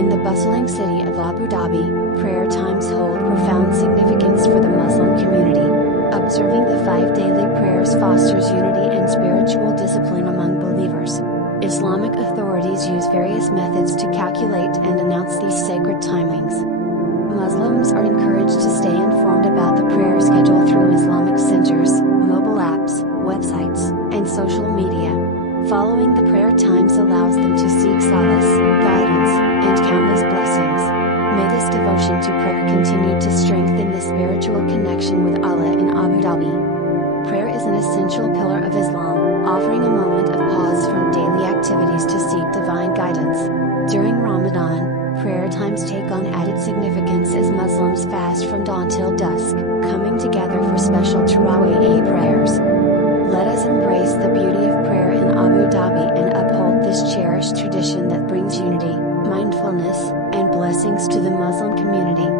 In the bustling city of Abu Dhabi, prayer times hold profound significance for the Muslim community. Observing the 5 daily prayers fosters unity and spiritual discipline among believers. Islamic authorities use various methods to calculate and announce these sacred timings. Muslims are encouraged to stay informed about the prayer schedule through Islamic centers, mobile apps, websites, and social media. Following the prayer times allows them to seek solace, guidance, and countless blessings. May this devotion to prayer continue to strengthen the spiritual connection with Allah in Abu Dhabi. Prayer is an essential pillar of Islam, offering a moment of pause from daily activities to seek divine guidance. During Ramadan, prayer times take on added significance as Muslims fast from dawn till dusk, coming together for special Taraweeh prayers. Let us embrace the beauty of prayer in Abu Dhabi and uphold this cherished tradition that brings unity, mindfulness, and blessings to the Muslim community.